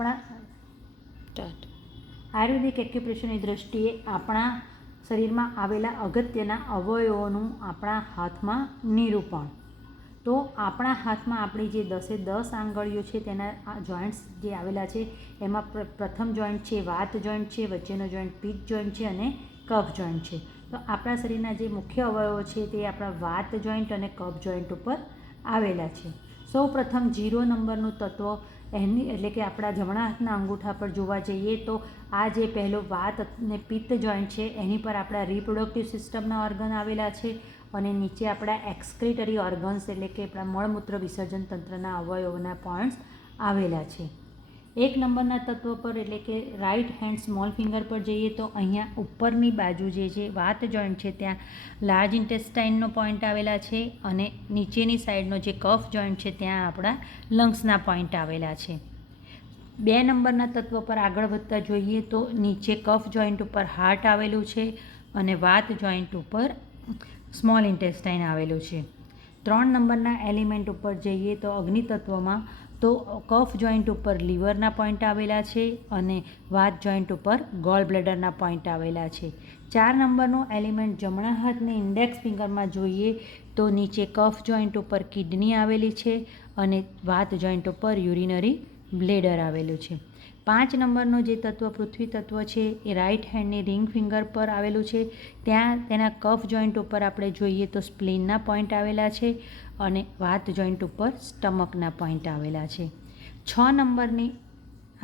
આપણા આયુર્વેદિક એક્યુપ્રેશરની દૃષ્ટિએ આપણા શરીરમાં આવેલા અગત્યના અવયવોનું આપણા હાથમાં નિરૂપણ. તો આપણા હાથમાં આપણી જે 10 આંગળીઓ છે તેના જોઈન્ટ્સ જે આવેલા છે એમાં પ્રથમ જોઈન્ટ છે વાત જોઈન્ટ છે, વચ્ચેનો જોઈન્ટ પિત્ત જોઈન્ટ છે અને કફ જોઈન્ટ છે. તો આપણા શરીરના જે મુખ્ય અવયવો છે તે આપણા વાત જોઈન્ટ અને કફ જોઈન્ટ ઉપર આવેલા છે. સૌ પ્રથમ 0 નંબરનું તત્વ એની એટલે કે આપણા જમણા હાથના અંગૂઠા પર જોવા જઈએ તો આ જે પહેલો વાત અને પિત્ત જોઈન્ટ છે એની પર આપણા રિપ્રોડક્ટિવ સિસ્ટમના ઓર્ગન આવેલા છે અને નીચે આપણા એક્સક્રિટરી ઓર્ગન્સ એટલે કે આપણા મળમૂત્ર વિસર્જન તંત્રના અવયવોના પોઈન્ટ્સ આવેલા છે. 1 નંબરના તત્વ પર એટલે કે રાઈટ હેન્ડ સ્મોલ ફિંગર પર જઈએ તો અહીંયા ઉપરની બાજુ જે છે વાત જોઈન્ટ છે ત્યાં લાર્જ ઇન્ટેસ્ટાઇનનો પોઈન્ટ આવેલા છે અને નીચેની સાઈડનો જે કફ જોઈન્ટ છે ત્યાં આપણા લંગ્સના પોઈન્ટ આવેલા છે. 2 નંબરના તત્વ પર આગળ વધતા જોઈએ તો નીચે કફ જોઈન્ટ ઉપર હાર્ટ આવેલું છે અને વાત જોઈન્ટ ઉપર સ્મોલ ઇન્ટેસ્ટાઇન આવેલું છે. 3 નંબરના એલિમેન્ટ ઉપર જઈએ તો અગ્નિ તત્વમાં તો કફ જોઈન્ટ ઉપર લીવરના પોઈન્ટ આવેલા છે અને વાત જોઈન્ટ ઉપર ગોલ બ્લેડરના પોઈન્ટ આવેલા છે. 4 નંબરનો એલિમેન્ટ જમણા હાથની ઇન્ડેક્સ ફિંગરમાં જોઈએ તો નીચે કફ જોઈન્ટ ઉપર કિડની આવેલી છે અને વાત જોઈન્ટ ઉપર યુરિનરી બ્લેડર આવેલું છે. 5 નંબરનો જે તત્વ પૃથ્વી તત્વ છે એ રાઈટ હેન્ડની રિંગ ફિંગર પર આવેલું છે. ત્યાં તેના કફ જોઈન્ટ ઉપર આપણે જોઈએ તો સ્પ્લીનના પોઈન્ટ આવેલા છે અને વાત જોઈન્ટ ઉપર સ્ટમકના પોઈન્ટ આવેલા છે. 6 નંબરની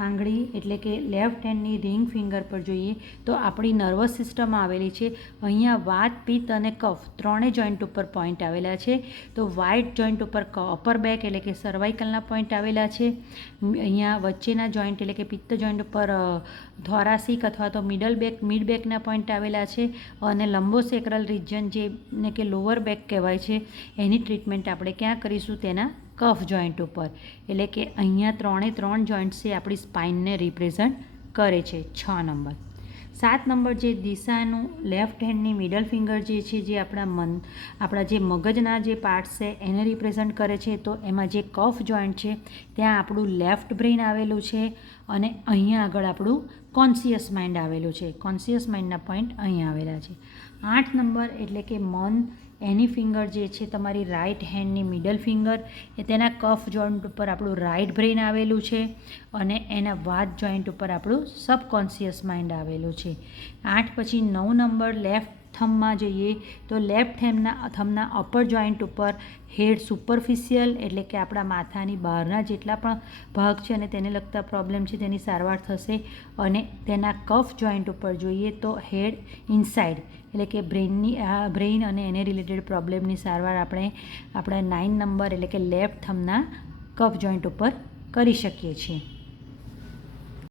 આંગળી એટલે કે લેફ્ટ હેન્ડની રિંગ ફિંગર પર જોઈએ તો આપણી નર્વસ સિસ્ટમ આવેલી છે. અહીંયા વાત પિત્ત અને કફ ત્રણેય જોઈન્ટ ઉપર પોઈન્ટ આવેલા છે. તો વાઇટ જોઈન્ટ ઉપર અપર બેક એટલે કે સર્વાઇકલના પોઈન્ટ આવેલા છે. અહીંયા વચ્ચેના જોઈન્ટ એટલે કે પિત્ત જોઈન્ટ ઉપર થોરાસિક અથવા તો મિડ બેકના પોઈન્ટ આવેલા છે અને લંબોસેક્રલ રિજન જેને કે લોઅર બેક કહેવાય છે એની ટ્રીટમેન્ટ આપણે ક્યાં કરીશું તેના કફ જોઈન્ટ ઉપર. એટલે કે અહીંયા 3 જોઈન્ટ્સ છે આપણી સ્પાઇનને રિપ્રેઝન્ટ કરે છે. 6 નંબર. 7 નંબર જે દિશાનું લેફ્ટ હેન્ડની મિડલ ફિંગર જે છે જે આપણા જે મગજના જે પાર્ટ્સ છે એને રિપ્રેઝન્ટ કરે છે. તો એમાં જે કફ જોઈન્ટ છે ત્યાં આપણું લેફ્ટ બ્રેઇન આવેલું છે અને અહીંયા આગળ આપણું કોન્શિયસ માઇન્ડ આવેલું છે. કોન્શિયસ માઇન્ડના પોઈન્ટ અહીંયા આવેલા છે. 8 નંબર એટલે કે મન એની ફિંગર જે છે તમારી રાઈટ હેન્ડની મિડલ ફિંગર એ તેના કફ જોઈન્ટ ઉપર આપણું રાઈટ બ્રેઇન આવેલું છે અને એના વાત જોઈન્ટ ઉપર આપણું સબકોન્શિયસ માઇન્ડ આવેલું છે. 8 પછી 9 નંબર લેફ્ટ થંબમાં જઈએ તો લેફ્ટ થંબના અપર જોઈન્ટ ઉપર હેડ સુપરફિશિયલ એટલે કે આપણા માથાની બહારના જેટલા પણ ભાગ છે અને તેને લગતા પ્રોબ્લેમ છે તેની સારવાર થશે અને તેના કફ જોઈન્ટ ઉપર જોઈએ તો હેડ ઇનસાઇડ એટલે કે બ્રેઇન અને એને રિલેટેડ પ્રોબ્લેમની સારવાર આપણે આપણા 9 નંબર એટલે કે લેફ્ટ થંબના કફ જોઈન્ટ ઉપર કરી શકીએ છીએ.